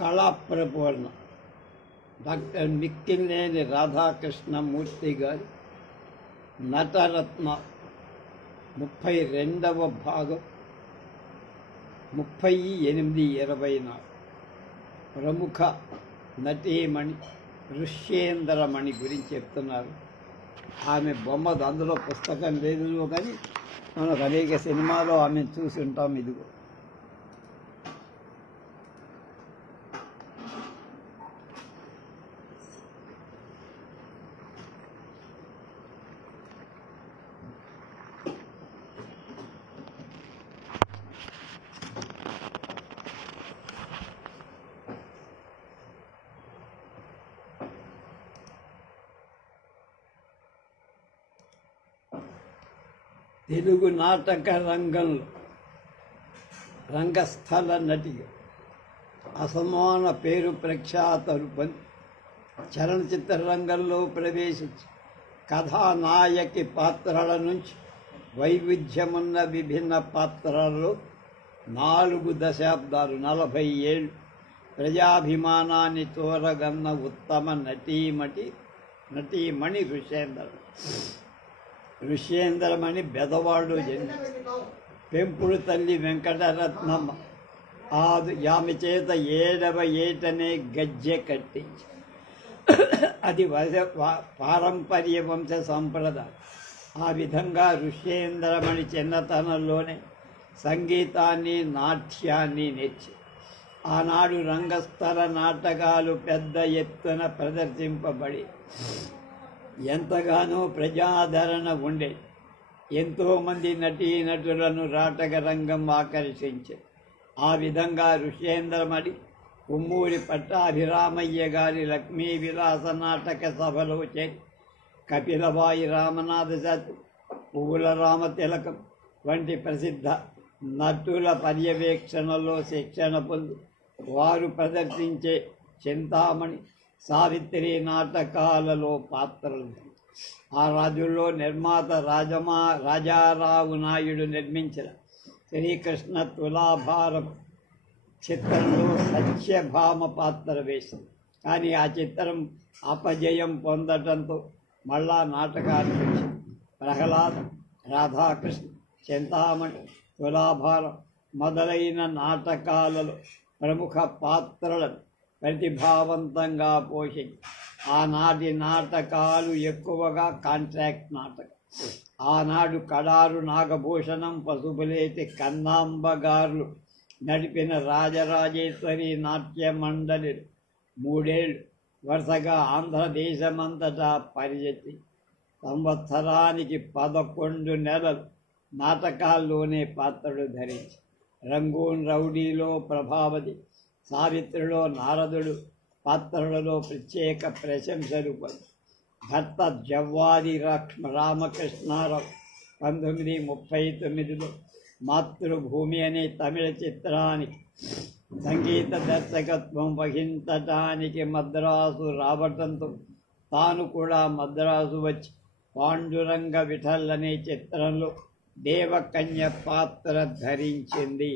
కళాప్రపూర్ణ doctor Mikkilineni Radhakrishnamurthy గారి నటరత్న 32వ భాగం 38-24 ప్రముఖ నటీమణి ఋష్యేంద్రమణి గురించి చెప్తున్నారు. ఆమె బొమ్మ అందులో పుస్తకం లేదు కానీ మనకు అనేక సినిమాలో ఆమెను చూసి ఉంటాం. ఇదిగో తెలుగు నాటక రంగంలో రంగస్థల నటిగా అసమాన పేరు ప్రఖ్యాతలు పొంది చలనచిత్ర రంగంలో ప్రవేశించి కథానాయకి పాత్రల నుంచి వైవిధ్యమున్న విభిన్న పాత్రలలో 4 దశాబ్దాలు 40 ఏళ్ళు ప్రజాభిమానాన్ని చూరగన్న ఉత్తమ నటీమణి ఋష్యేంద్రమణి బెదవాడు జన్మ. పెంపుడు తల్లి వెంకటరత్నమ్మ ఆమె చేత 7వ ఏటనే గజ్జె కట్టించి అది పారంపర్య వంశ సంప్రదాయం. ఆ విధంగా ఋష్యేంద్రమణి చిన్నతనంలోనే సంగీతాన్ని నాట్యాన్ని నేర్చి ఆనాడు రంగస్థల నాటకాలు పెద్ద ఎత్తున ప్రదర్శింపబడి ఎంతగానో ప్రజాదరణ ఉండే. ఎంతోమంది నటీనటులను నాటక రంగం ఆకర్షించే. ఆ విధంగా ఋష్యేంద్రమణి ఉమ్మూరి పట్టాభిరామయ్య గారి లక్ష్మీ విలాస నాటక సభలో చేరి కపిలబాయి రామనాథ శాస్త్రి, పువ్వుల రామతిలకం వంటి ప్రసిద్ధ నటుల పర్యవేక్షణలో శిక్షణ పొంది వారు ప్రదర్శించే చింతామణి, సావిత్రి నాటకాలలో పాత్రలు. ఆ రాజుల్లో నిర్మాత రాజారావు నాయుడు నిర్మించిన శ్రీకృష్ణ తులాభారం చిత్రంలో సత్యభామ పాత్ర వేసింది. కానీ ఆ చిత్రం అపజయం పొందడంతో మళ్ళా నాటకాలు వచ్చింది. ప్రహ్లాద్, రాధాకృష్ణ, చింతామణి, తులాభారం మొదలైన నాటకాలలో ప్రముఖ పాత్రలను ప్రతిభావంతంగా పోషించి ఆనాటి నాటకాలు ఎక్కువగా కాంట్రాక్ట్ నాటకం. ఆనాడు కడారు నాగభూషణం, పసుపులేటి కన్నాంబ గారు నడిపిన రాజరాజేశ్వరి నాట్య మండలి 3 ఏళ్ళు వరుసగా ఆంధ్రదేశమంతటా పరిగెత్తి సంవత్సరానికి 11 నెలలు నాటకాల్లోనే పాత్రలు ధరించి రంగూన్ రౌడీలో ప్రభావతి, సావిత్రిలో నారదుడు పాత్రలలో ప్రత్యేక ప్రశంసలు పొంది భర్త జవ్వాది రామకృష్ణారావు 1939లో మాతృభూమి అనే తమిళ చిత్రానికి సంగీత దర్శకత్వం వహించటానికి మద్రాసు రావటంతో తాను కూడా మద్రాసు వచ్చి పాండురంగ విఠల్ అనే చిత్రంలో దేవకన్య పాత్ర ధరించింది.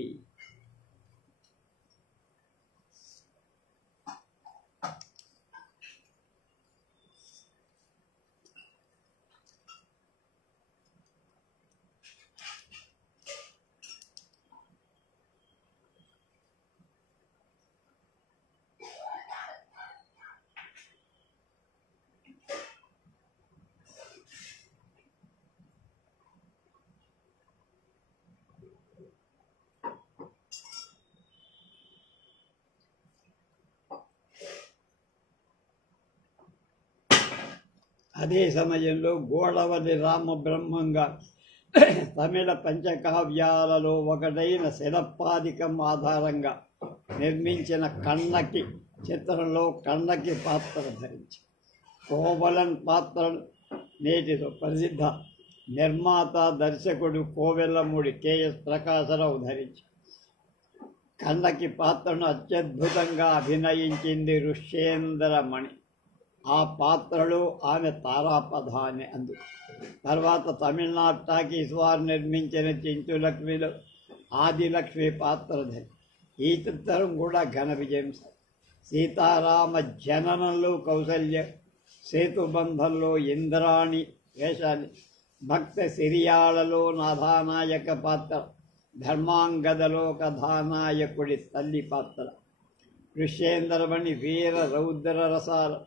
అదే సమయంలో గోడవల్లి రామబ్రహ్మంగా తమిళ పంచకావ్యాలలో ఒకటైన శిలప్పాదికం ఆధారంగా నిర్మించిన కన్నకి చిత్రంలో కన్నకి పాత్ర ధరించి కోవలన్ పాత్రను నేటిలో ప్రసిద్ధ నిర్మాత దర్శకుడు కోవెల్లమూడి కెఎస్ ప్రకాశరావు ధరించి కన్నకి పాత్రను అత్యద్భుతంగా అభినయించింది ఋష్యేంద్రమణి. ఆ పాత్రలో ఆమె తారాపథాన్ని తర్వాత తమిళనాడు టాకీస్ వారు నిర్మించిన చెంచు లక్ష్మిలో ఆదిలక్ష్మి పాత్ర ధరి ఈ చిత్రం కూడా ఘన విజయం. సీతారామ జననంలో కౌసల్య, సేతుబంధంలో ఇంద్రాణి వేషాన్ని, భక్త సిరియాలలో నాథానాయక పాత్ర, ధర్మాంగదలో కథానాయకుడి తల్లి పాత్ర, ఋష్యేంద్రమణి వీర రౌద్ర రసాలు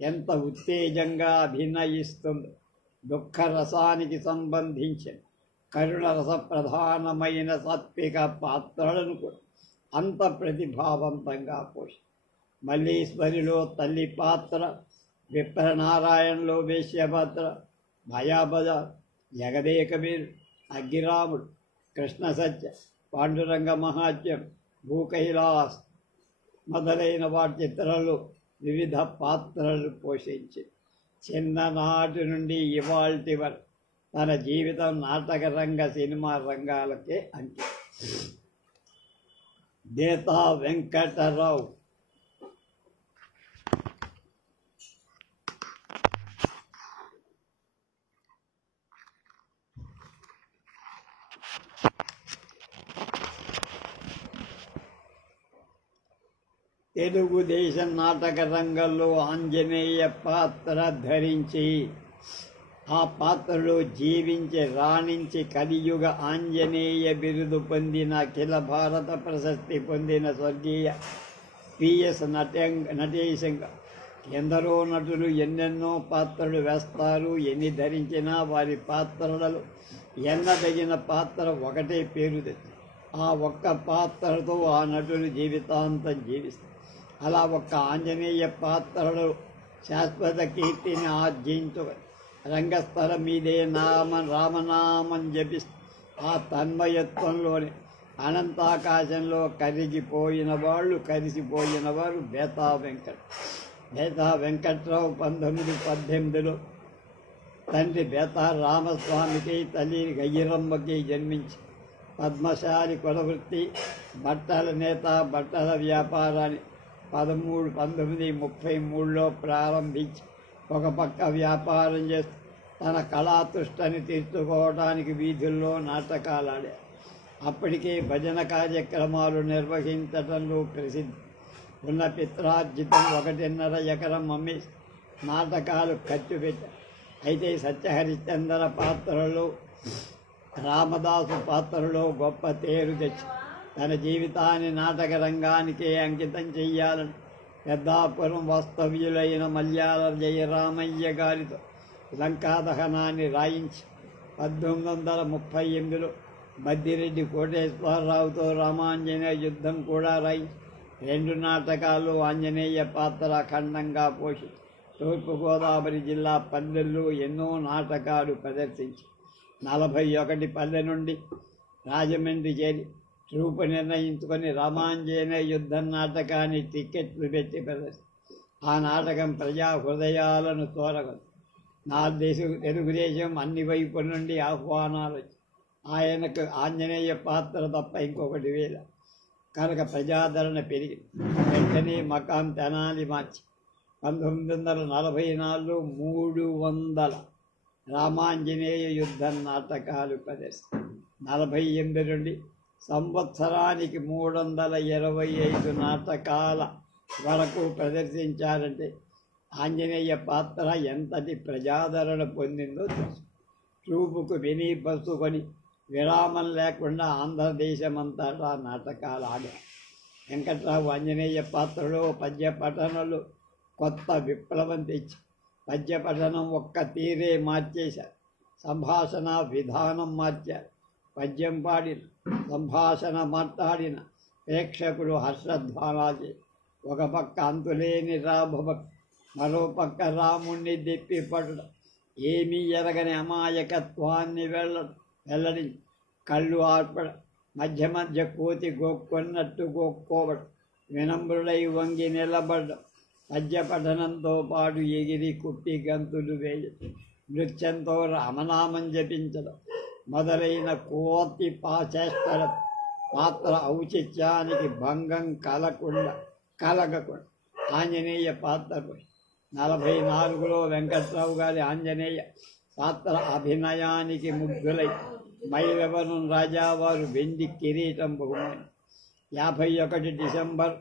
ఎంత ఉత్తేజంగా అభినయిస్తుంది. దుఃఖ రసానికి సంబంధించిన కరుణ రస ప్రధానమైన సాత్విక పాత్రలను కూడా అంత ప్రతిభావంతంగా పోషి, మల్లీశ్వరిలో తల్లి పాత్ర, విప్రనారాయణలో వేశ్య పాత్ర, భయాబజార్, జగదేకవీరు, అగ్గిరాముడు, కృష్ణ సత్య, పాండురంగ మహాత్యం, భూకైలాస్ మొదలైన వాటి చిత్రాలు వివిధ పాత్రలు పోషించి చిన్ననాటి నుండి ఇవాల్టి వరకు తన జీవితం నాటక రంగ సినిమా రంగాలకే అంకితం. దేతా వెంకటరావు తెలుగుదేశం నాటక రంగంలో ఆంజనేయ పాత్ర ధరించి ఆ పాత్రలో జీవించి రాణించి కలియుగ ఆంజనేయ బిరుదు పొందిన, అఖిల భారత ప్రశస్తి పొందిన స్వర్గీయ పిఎస్ నటేశంగా ఎందరో నటులు ఎన్నెన్నో పాత్రలు వేస్తారు. ఎన్ని ధరించినా వారి పాత్రలలో ఎన్నదగిన పాత్ర ఒకటే పేరు తెచ్చి ఆ ఒక్క పాత్రతో ఆ నటులు జీవితాంతం జీవిస్తారు. అలా ఒక్క ఆంజనేయ పాత్రలో శాశ్వత కీర్తిని ఆర్జించు రంగస్థలం మీదే రామనామం జపిస్తూ ఆ తన్మయత్వంలోనే అనంతాకాశంలో కలిసిపోయిన వారు బేతా వెంకట్రావు 1918లో తండ్రి బేతా రామస్వామికి, తల్లి గయ్యిరమ్మకి జన్మించి పద్మశాలి కులవృత్తి, బట్టల నేత, బట్టల వ్యాపారాన్ని 1933లో ప్రారంభించి ఒక పక్క వ్యాపారం చేస్తూ తన కళాతృష్టని తీర్చుకోవడానికి వీధుల్లో నాటకాలు ఆడారు. అప్పటికే భజన కార్యక్రమాలు నిర్వహించడంలో ప్రసిద్ధి ఉన్న పిత్రార్జితం 1.5 ఎకరం అమ్మి నాటకాలు ఖర్చు పెట్టారు. అయితే సత్యహరిశ్చంద్ర పాత్రలో, రామదాసు పాత్రలో గొప్ప పేరు తెచ్చి తన జీవితాన్ని నాటక రంగానికే అంకితం చెయ్యాలని పెద్దాపురం వాస్తవ్యులైన మల్యాల జయరామయ్య గారితో లంకాదహనాన్ని రాయించి 1938లో మద్దిరెడ్డి కోటేశ్వరరావుతో రామాంజనేయ యుద్ధం కూడా రాయించి 2 నాటకాలు ఆంజనేయ పాత్ర అఖండంగా పోషి తూర్పుగోదావరి జిల్లా పల్లెల్లో ఎన్నో నాటకాలు ప్రదర్శించి 41 పల్లె నుండి రాజమండ్రి చేరి రూపు నిర్ణయించుకొని రామాంజనేయ యుద్ధం నాటకాన్ని టికెట్లు పెట్టి ప్రదర్శించి ఆ నాటకం ప్రజా హృదయాలను తోరగదు. తెలుగుదేశం అన్ని వైపుల నుండి ఆహ్వానాలు వచ్చి ఆయనకు ఆంజనేయ పాత్ర తప్ప ఇంకొకటి వేల కనుక ప్రజాదరణ పెరిగి వెంటనే మకాం తెనాలి మార్చి 1944లో 300 రామాంజనేయ యుద్ధం నాటకాలు ప్రదర్శించి 48 నుండి సంవత్సరానికి 325 నాటకాల వరకు ప్రదర్శించారంటే ఆంజనేయ పాత్ర ఎంతటి ప్రజాదరణ పొందిందో తెలుసు. చూపుకు విని బస్సుకొని విరామం లేకుండా ఆంధ్రదేశమంతటా నాటకాలు ఆడారు. వెంకట్రావు ఆంజనేయ పాత్రలో పద్య పఠనలు కొత్త విప్లవం తెచ్చి పద్య పఠనం ఒక్క తీరే మార్చేశారు. సంభాషణ విధానం మార్చారు. పద్యం పాడిన, సంభాషణ మాట్లాడిన ప్రేక్షకుడు హర్షధ్వానాలు. ఒక పక్క అంతులేని రాభభక్తి, మరో పక్క రాముణ్ణి దెప్పి పడడం, ఏమీ ఎరగని అమాయకత్వాన్ని వెల్లడించి కళ్ళు ఆర్పడం, మధ్య మధ్య కోతి గోక్కొన్నట్టు గోక్కోవడం, వినమ్రుడై వంగి నిలబడడం, పద్య పఠనంతో పాటు ఎగిరి కుప్పి గంతులు వేయడం, నృత్యంతో రామనామం జపించడం మొదలైన కోతి చేష్టల పాత్ర ఔచిత్యానికి భంగం కలగకుండా ఆంజనేయ పాత్ర 44లో వెంకట్రావు గారి ఆంజనేయ పాత్ర అభినయానికి ముగ్ధులై మైలవరం రాజావారు వెండి కిరీటం బహుమతి 51 డిసెంబర్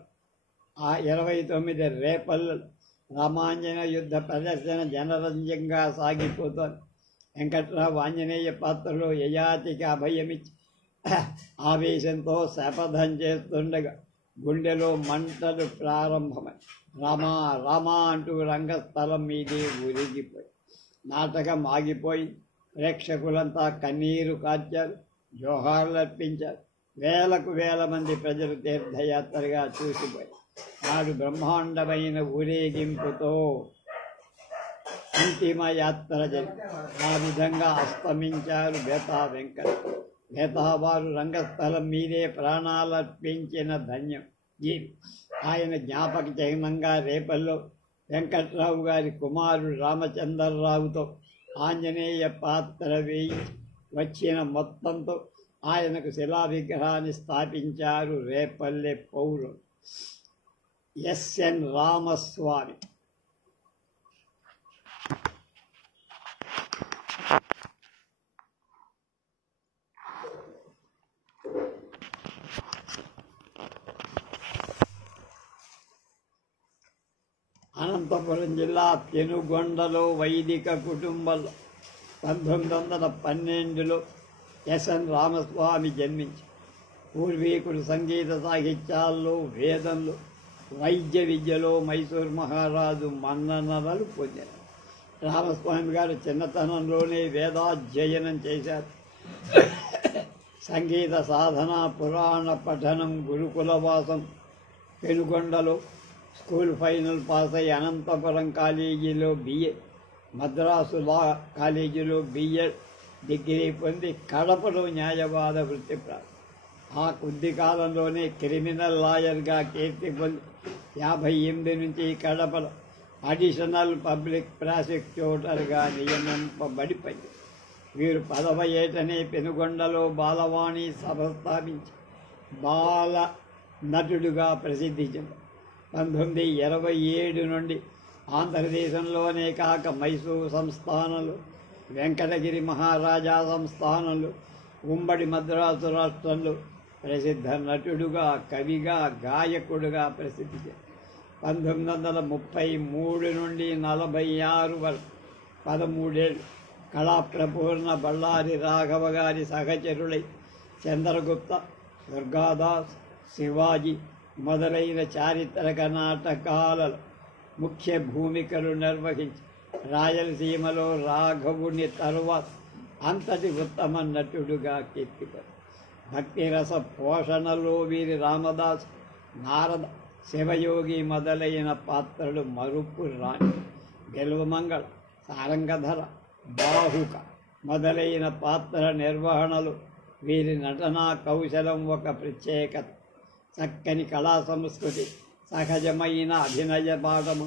29 రేపల్లు రామాంజనేయ యుద్ధ ప్రదర్శన జనరంజంగా సాగిపోతోంది. వెంకట్రావు ఆంజనేయ పాత్రలో యయాతికి అభయమిచ్చి ఆవేశంతో శపథం చేస్తుండగా గుండెలో మంటలు ప్రారంభమై రామా రామా అంటూ రంగస్థలం మీదే ఊరిగిపోయి నాటకం ఆగిపోయి ప్రేక్షకులంతా కన్నీరు కార్చారు, జోహార్లర్పించారు. వేలకు వేల మంది ప్రజలు తీర్థయాత్రగా చూసిపోయి నాడు బ్రహ్మాండమైన ఊరేగింపుతో అంతిమ యాత్ర జరిగి ఆ విధంగా అస్తమించారు బేతా వెంకట. బేతావారు రంగస్థలం మీదే ప్రాణాలర్పించిన ధన్యం జీవి. ఆయన జ్ఞాపక చిహ్నంగా రేపల్లో వెంకట్రావు గారి కుమారుడు రామచంద్రరావుతో ఆంజనేయ పాత్ర వేయించి వచ్చిన మొత్తంతో ఆయనకు శిలా విగ్రహాన్ని స్థాపించారు రేపల్లె పౌరులు ఎస్ఎన్ రామస్వామి. అనంతపురం జిల్లా పెనుగొండలో వైదిక కుటుంబంలో 1912లో ఎస్ఎన్ రామస్వామి జన్మించి పూర్వీకులు సంగీత సాహిత్యాల్లో, వేదంలో, వైద్య విద్యలో మైసూరు మహారాజు మన్ననలు పొందారు. రామస్వామి గారు చిన్నతనంలోనే వేదాధ్యయనం చేశారు. సంగీత సాధన, పురాణ పఠనం, గురుకులవాసం, పెనుగొండలో స్కూల్ ఫైనల్ పాస్ అయి అనంతపురం కాలేజీలో BA, మద్రాసు లా కాలేజీలో BEd డిగ్రీ పొంది కడపలో న్యాయవాద వృత్తి ప్రారంభం. ఆ కొద్ది కాలంలోనే క్రిమినల్ లాయర్గా కీర్తి పొంది 58 నుంచి కడపలో అడిషనల్ పబ్లిక్ ప్రాసిక్యూటర్గా నియమింపబడిపోయింది. వీరు 10వ ఏటనే పెనుగొండలో బాలవాణి సభ స్థాపించి బాల నటుడుగా ప్రసిద్ధి చెందారు. 1927 నుండి ఆంధ్రదేశంలోనే కాక మైసూరు సంస్థానంలో, వెంకటగిరి మహారాజా సంస్థానంలో, ఉమ్మడి మద్రాసు రాష్ట్రంలో ప్రసిద్ధ నటుడుగా, కవిగా, గాయకుడుగా ప్రసిద్ధి చెందారు. 1933 నుండి 46 వరకు 13 ఏళ్ళు కళాప్రపూర్ణ బళ్ళారి రాఘవ గారి సహచరులై చంద్రగుప్త, దుర్గాదాస్, శివాజీ మొదలైన చారిత్రక నాటకాలలో ముఖ్య భూమికలు నిర్వహించి రాయలసీమలో రాఘవుని తరువాత అంతటి ఉత్తమ నటుడుగా కీర్తిపడు. భక్తిరస పోషణలో వీరి రామదాస్, నారద, శివయోగి మొదలైన పాత్రలు మరుపు రాణి. గెలువమంగళ, సారంగధర, బాహుక మొదలైన పాత్ర నిర్వహణలో వీరి నటనా కౌశలం ఒక ప్రత్యేకత. చక్కని కళా సంస్కృతి, సహజమైన అభినయ పాఠము,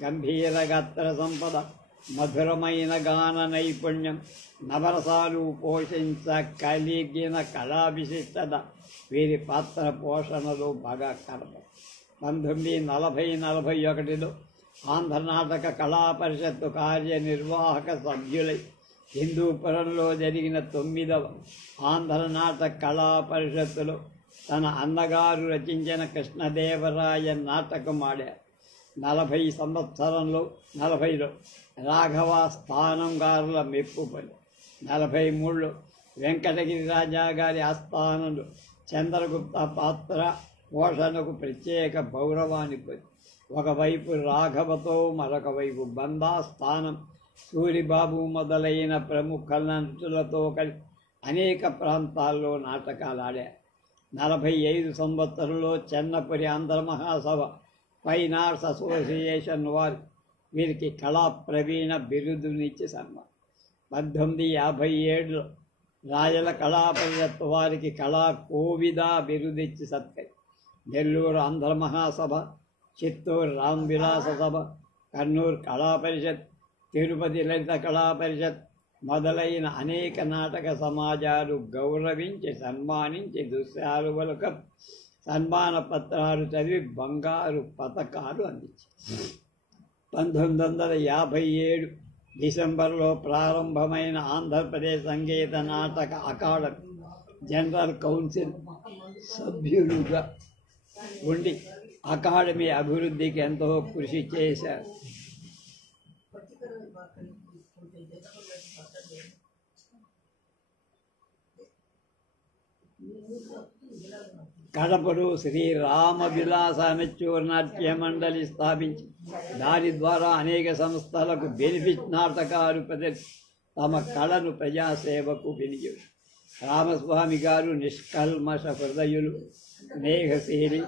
గంభీర గాత్ర సంపద, మధురమైన గాన నైపుణ్యం, నవరసాలు పోషించగలిగిన కళా విశిష్టత వీరి పాత్ర పోషణలో బాగా కనపడు. 1940-41లో ఆంధ్ర నాటక కళా పరిషత్తు కార్యనిర్వాహక సభ్యులై హిందూపురంలో జరిగిన 9వ ఆంధ్ర నాటక కళా పరిషత్తులో తన అన్నగారు రచించిన కృష్ణదేవరాయ నాటకం ఆడారు. 40 సంవత్సరంలో 40లో రాఘవ స్థానం గారుల మెప్పు పొంది 43లో వెంకటగిరి రాజా గారి ఆస్థానంలో చంద్రగుప్త పాత్ర పోషణకు ప్రత్యేక గౌరవాన్ని పొంది ఒకవైపు రాఘవతో మరొక వైపు బందా స్థానం, సూరిబాబు మొదలైన ప్రముఖ నటులతో కలిసి అనేక ప్రాంతాల్లో నాటకాలు ఆడారు. 45 సంవత్సరంలో చెన్నపురి ఆంధ్ర మహాసభ ఫైన్ ఆర్ట్స్ అసోసియేషన్ వారు వీరికి కళా ప్రవీణ బిరుదునిచ్చి సన్మానం. 1957లో రాయల కళా పరిషత్ వారికి కళా కోవిద బిరుదిచ్చి సత్కరి. నెల్లూరు ఆంధ్ర మహాసభ, చిత్తూరు రామ్ విలాస సభ, కర్నూలు కళా పరిషత్, తిరుపతి లలిత కళా పరిషత్ మొదలైన అనేక నాటక సమాజాలు గౌరవించి సన్మానించి దుశ్శాలువలకు సన్మాన పత్రాలు చదివి బంగారు పతకాలు అందించి 1957 డిసెంబర్లో ప్రారంభమైన Andhra Pradesh Sangeet Natak academy general council సభ్యులుగా ఉండి అకాడమీ అభివృద్ధికి ఎంతో కృషి చేశారు. కడపలో శ్రీ రామ విలాస అమెచ్యూర్ నాట్య మండలి స్థాపించి దాని ద్వారా అనేక సంస్థలకు బెనిఫిట్ నాటకాలు ప్రదర్శించి తమ కళను ప్రజాసేవకు వినియోగించారు. రామస్వామి గారు నిష్కల్మష హృదయులు, స్నేహశీలి,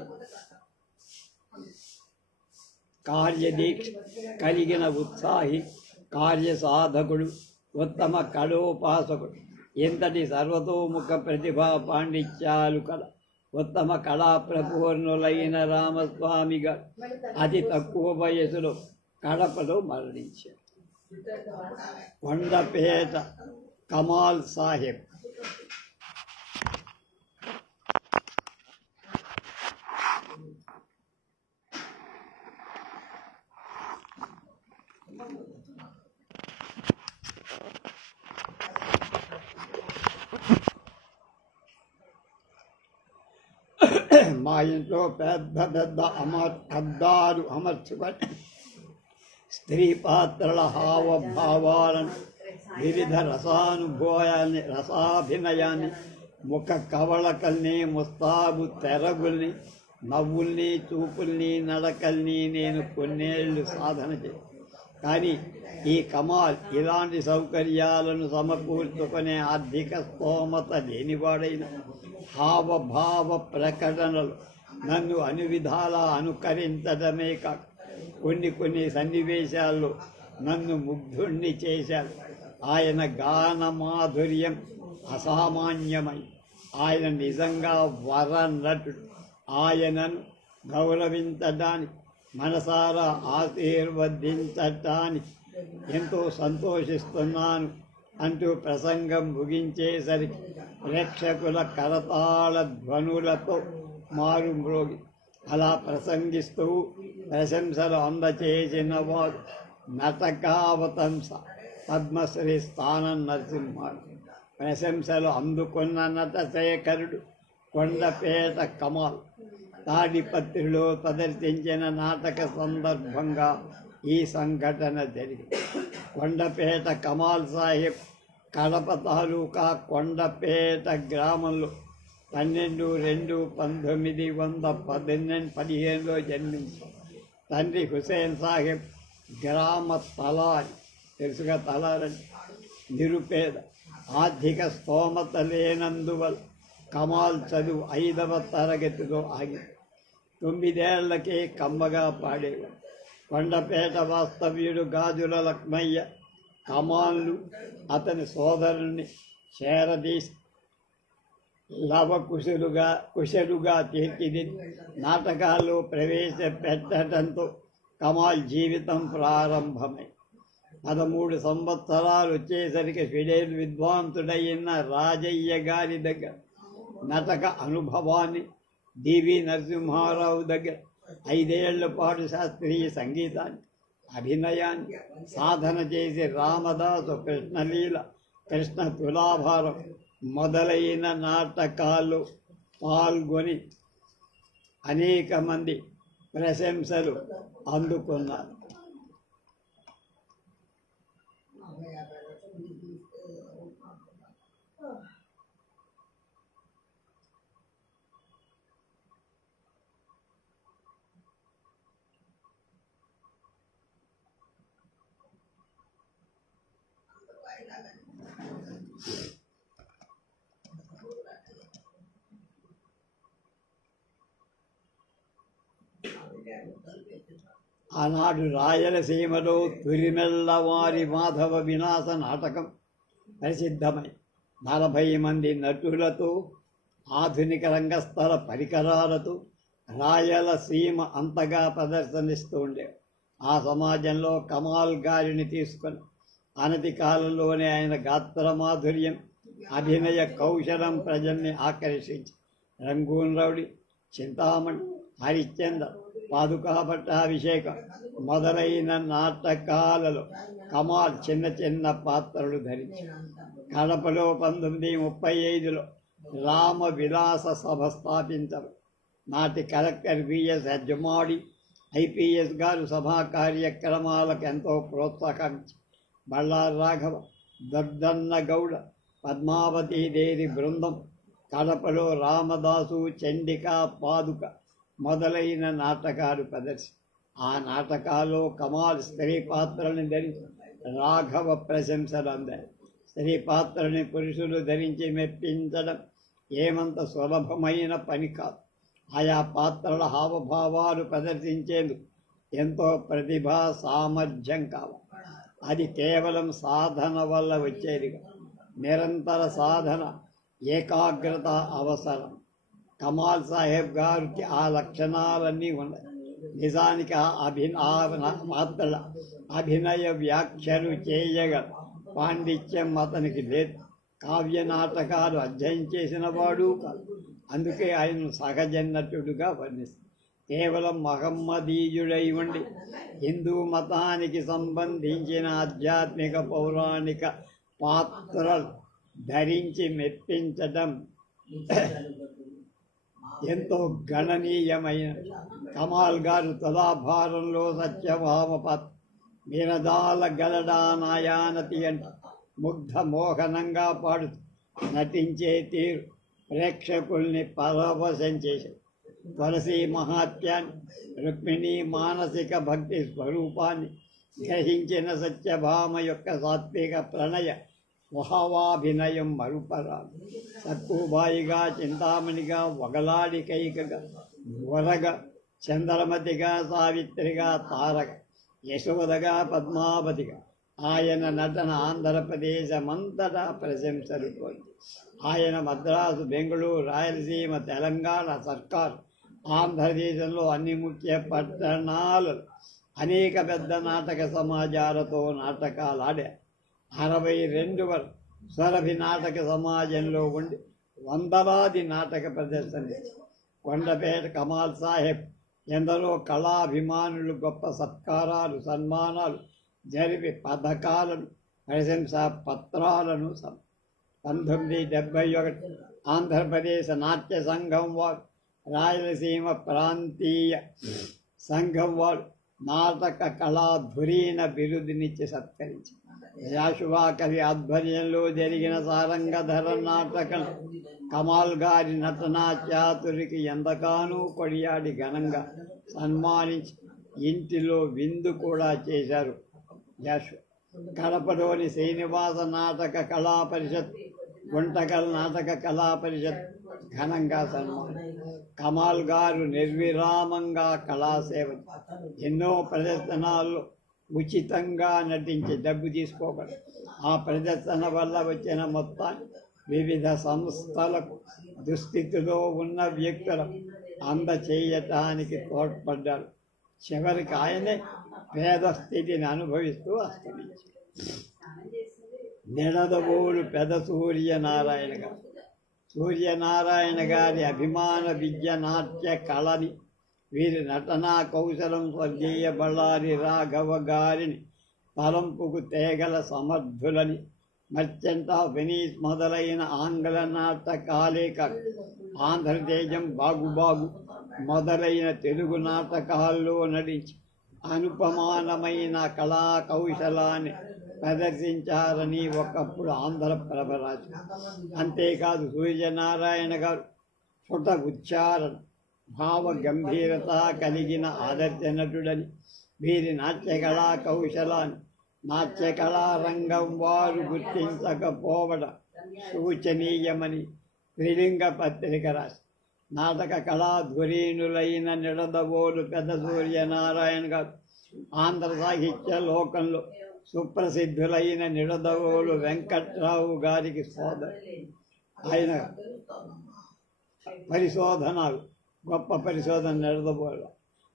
కార్యదీక్ష కలిగిన ఉత్సాహి, కార్యసాధకుడు, ఉత్తమ కళోపాసకుడు. ఇంతటి సర్వతోముఖ ప్రతిభా పాండిత్యాలు కల ఉత్తమ కళా ప్రపూర్ణులైన రామస్వామి గారు అతి తక్కువ వయసులో కడపలో మరణించారు. కొండపేట కమాల్ సాహెబ్ మా ఇంట్లో పెద్ద పెద్ద అద్దాలు అమర్చుకొని స్త్రీ పాత్రల హావభావాలను, వివిధ రసాభినయాన్ని, ముఖ కవళకల్ని, ముస్తాబు తెరగుల్ని, నవ్వుల్ని, చూపుల్ని, నడకల్ని నేను కొన్నేళ్లు సాధన చేశాను. కానీ ఈ కమాల్ ఇలాంటి సౌకర్యాలను సమకూర్చుకునే ఆర్థిక స్తోమత లేనివాడైన హావభావ ప్రకటనలు నన్ను అనువిధాలా అనుకరించడమే కాక కొన్ని సన్నివేశాల్లో నన్ను ముగ్ధుణ్ణి చేశారు. ఆయన గాన మాధుర్యం అసామాన్యమై ఆయన నిజంగా వరనటుడు. ఆయనను గౌరవించడానికి, మనసారా ఆశీర్వదించటానికి ఎంతో సంతోషిస్తున్నాను అంటూ ప్రసంగం ముగించేసరికి ప్రేక్షకుల కరతాళ ధ్వనులతో మారుమ్రోగి అలా ప్రసంగిస్తూ ప్రశంసలు అందచేసిన వారు నటకావతంస పద్మశ్రీ స్థానం నరసింహాడు. ప్రశంసలు అందుకున్న నటశేఖరుడు కొండపేట కమాల్. తాడిపత్రిలో ప్రదర్శించిన నాటక సందర్భంగా ఈ సంఘటన జరిగింది. కొండపేట కమాల్ సాహెబ్ కడప తాలూకా కొండపేట గ్రామంలో 12/2/1915లో జన్మించారు. తండ్రి హుసేన్ సాహెబ్ గ్రామ తలారి, తెలుసుగా తలారండి, నిరుపేద. ఆర్థిక స్తోమత లేనందువల్ల కమాల్ చదువు 5వ తరగతిలో ఆగి 9 ఏళ్లకే కమ్మగా పాడేవాడు. కొండపేట వాస్తవ్యుడు గాజుల లక్ష్మయ్య కమాల్ను అతని సోదరుని చేరదీసి కుశలుగా తీర్చిదిద్ది నాటకాల్లో ప్రవేశపెట్టడంతో కమాల్ జీవితం ప్రారంభమై 13 సంవత్సరాలు వచ్చేసరికి ఫిడేల్ విద్వాంసుడైన రాజయ్య గారి దగ్గర నాటక అనుభవాన్ని, డివి నరసింహారావు దగ్గర 5 ఏళ్ల పాటు శాస్త్రీయ సంగీతాన్ని, అభినయాన్ని సాధన చేసి రామదాసు, కృష్ణలీల, కృష్ణ తులాభారం మొదలైన నాటకాల్లో పాల్గొని అనేక మంది ప్రశంసలు అందుకున్నారు. ఆనాడు రాయలసీమలో తురిమెల్లవారి మాధవ వినాశ నాటకం ప్రసిద్ధమై 40 మంది నటులతో, ఆధునిక రంగస్థల పరికరాలతో రాయలసీమ అంతగా ప్రదర్శనిస్తూ ఉండేవారు. ఆ సమాజంలో కమాల్ గారిని తీసుకొని అనతి కాలంలోనే ఆయన గాత్ర మాధుర్యం, అభినయ కౌశలం ప్రజల్ని ఆకర్షించి రంగూన్ రౌడి, చింతామణి, హరిశ్చంద్ర, పాదుకా పట్టాభిషేకం మొదలైన నాటకాలలో కమాల్ చిన్న పాత్రలు ధరించి కడపలో 1935లో రామ విలాస సభ స్థాపించారు. నాటి కలెక్టర్ విఎస్ అజ్జమాడి ఐపీఎస్ గారు సభా కార్యక్రమాలకు ఎంతో ప్రోత్సాహించి బళ్ళారి రాఘవ, దొడ్డన్న గౌడ, పద్మావతీదేవి బృందం, కడపలో రామదాసు, చండిక, పాదుక మొదలైన నాటకాలు ప్రదర్శి ఆ నాటకాల్లో కమాల్ స్త్రీ పాత్రని ధరించి రాఘవ ప్రశంసలు అందారు. స్త్రీ పాత్రని పురుషులు ధరించి మెప్పించడం ఏమంత సులభమైన పని కాదు. ఆయా పాత్రల హావభావాలు ప్రదర్శించేందుకు ఎంతో ప్రతిభా సామర్థ్యం కావాలి. అది కేవలం సాధన వల్ల వచ్చేదిగా. నిరంతర సాధన, ఏకాగ్రత అవసరం. కమాల్ సాహెబ్ గారికి ఆ లక్షణాలన్నీ ఉన్నాయి. నిజానికి పాత్రల అభినయ వ్యాఖ్యలు చేయగల పాండిత్యం అతనికి లేదు. కావ్య నాటకాలు అధ్యయనం చేసిన వాడు కాదు. అందుకే ఆయన సహజన్నటుడుగా వర్ణిస్తారు. కేవలం మహమ్మదీయుడై ఉండి హిందూ మతానికి సంబంధించిన ఆధ్యాత్మిక పౌరాణిక పాత్రలు ధరించి మెప్పించడం ఎంతో గణనీయమైన. కమాల్ గారు తులాభారంలో సత్యభామ పాత్ర వినదాల గలడా నాయానతి అంటే ముగ్ధ మోహనంగా పాడుతూ నటించే తీరు ప్రేక్షకుల్ని పరవశం చేశారు. తులసి మహాత్యాన్ని, రుక్మిణి మానసిక భక్తి స్వరూపాన్ని గ్రహించిన సత్యభామ యొక్క సాత్విక ప్రణయ వహవాభినయం మరుపరాలు. సక్కుబాయిగా, చింతామణిగా, వగలాడికైకగా, వరగా, చంద్రమతిగా, సావిత్రిగా, తారగా, యశోదగా, పద్మావతిగా ఆయన నటన ఆంధ్రప్రదేశమంతటా ప్రశంసలు పొంది ఆయన మద్రాసు, బెంగళూరు, రాయలసీమ, తెలంగాణ సర్కారు, ఆంధ్రదేశంలో అన్ని ముఖ్య పట్టణాలు అనేక పెద్ద నాటక సమాజాలతో నాటకాలు ఆడారు. 62 వరకు స్వరభి నాటక సమాజంలో ఉండి వందలాది నాటక ప్రదర్శనలు. కొండపేట కమాల్ సాహెబ్ ఎందరో కళాభిమానులు గొప్ప సత్కారాలు, సన్మానాలు జరిపి పథకాలను, ప్రశంసా పత్రాలను 1971 ఆంధ్రప్రదేశ్ నాట్య సంఘం వారు, రాయలసీమ ప్రాంతీయ సంఘం వారు నాటక కళాధురీణ బిరుదునిచ్చి సత్కరించారు. జాషువా కవి ఆధ్వర్యంలో జరిగిన సారంగధర నాటకం కమాల్ గారి నటనా చాతురికి ఎంతగానో కొడియాడి ఘనంగా సన్మానించి ఇంటిలో విందు కూడా చేశారు జాషువా. కడపలోని శ్రీనివాస నాటక కళా పరిషత్, గుంటకల్ నాటక కళా పరిషత్ ఘనంగా సన్మానం. కమాల్ గారు నిర్విరామంగా కళాసేవ, ఎన్నో ప్రదర్శనల్లో ఉచితంగా నటించి డబ్బు తీసుకోబడి ఆ ప్రదర్శన వల్ల వచ్చిన మొత్తాన్ని వివిధ సంస్థలకు, దుస్థితిలో ఉన్న వ్యక్తులకు అందచేయటానికి తోడ్పడ్డారు. చివరికి ఆయనే పేద స్థితిని అనుభవిస్తూ అస్తమించారు. నిడదవోలు పెద సూర్యనారాయణ గారు. సూర్యనారాయణ గారి అభిమాన విద్య నాట్య కళని, వీరి నటనా కౌశలం స్వర్గీయ బళ్ళారి రాఘవ గారిని తలంపుకు తేగల సమర్థులని, మర్చెంట్ ఆఫ్ వెనీస్ మొదలైన ఆంగ్ల నాటకాలే కాదు, ఆంధ్రదేశం బాగు మొదలైన తెలుగు నాటకాల్లో నటించి అనుపమానమైన కళా కౌశలాన్ని ప్రదర్శించారని ఒకప్పుడు ఆంధ్రప్రభ రాజు. అంతేకాదు సూర్యనారాయణ గారు స్ఫుట ఉచ్చారణ, భావ గంభీరత కలిగిన ఆదర్శ నటుడని, వీరి నాట్యకళా కౌశలాన్ని నాట్యకళా రంగం వారు గుర్తించకపోవడం శోచనీయమని త్రిలింగ పత్రిక రాసి నాటక కళాధురీణులైన నిడదవోలు పెద్ద సూర్యనారాయణ గారు, ఆంధ్ర సాహిత్య లోకంలో సుప్రసిద్ధులైన నిడదవోలు వెంకట్రావు గారికి సోదరు. ఆయన పరిశోధనలు, గొప్ప పరిశోధన నిడదవోలు.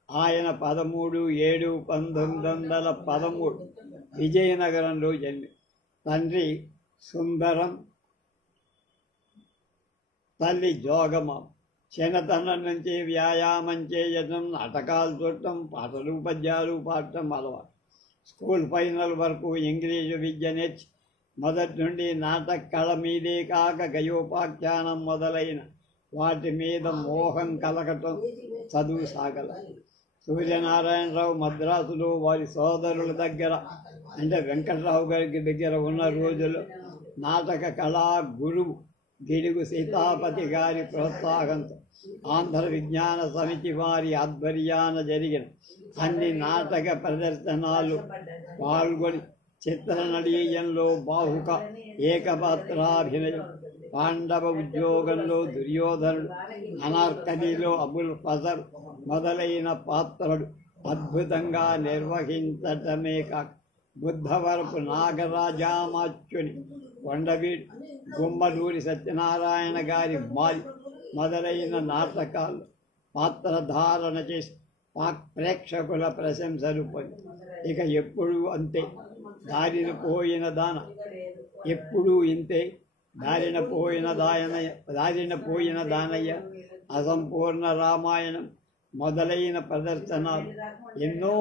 ఆయన 13/7/1913 విజయనగరంలో జన్మి. తండ్రి సుందరం, తల్లి జోగమ్మ. చిన్నతనం నుంచి వ్యాయామం చేయటం, నాటకాలు చూడటం, పాటలు పద్యాలు పాడటం అలవాటు. స్కూల్ ఫైనల్ వరకు ఇంగ్లీషు విద్య నేర్చి మొదటి నుండి నాటక కళ మీదే కాక గయోపాఖ్యానం మొదలైన వాటి మీద మోహం కలగటం చదువు సాగల. సూర్యనారాయణరావు మద్రాసులో వారి సోదరుల దగ్గర అంటే వెంకట్రావు గారికి దగ్గర ఉన్న రోజుల్లో నాటక కళా గురువు గిడుగు సీతాపతి గారి ప్రోత్సాహంతో ఆంధ్ర విజ్ఞాన సమితి వారి ఆధ్వర్యాన జరిగిన అన్ని నాటక ప్రదర్శనలు పాల్గొని చిత్రనడీయంలో బాహుక ఏకపాత్రాభినయం, పాండవ ఉద్యోగంలో దుర్యోధనుడు, అనార్కలిలో అబుల్ ఫజల్ మొదలైన పాత్రలు అద్భుతంగా నిర్వహించటమే కాక బుద్ధవరపు నాగరాజామాచ్యుని, కొండవీడు, గుమ్మలూరి సత్యనారాయణ గారి మాలి మొదలైన నాటకాలు పాత్రధారణ చేసి ప్రేక్షకుల ప్రశంసలు పొంది ఇక ఎప్పుడూ అంతే దారిన పోయిన దాన ఎప్పుడూ ఇంతే దారిన పోయిన దానయ్య, అసంపూర్ణ రామాయణం మొదలైన ప్రదర్శనలు ఎన్నో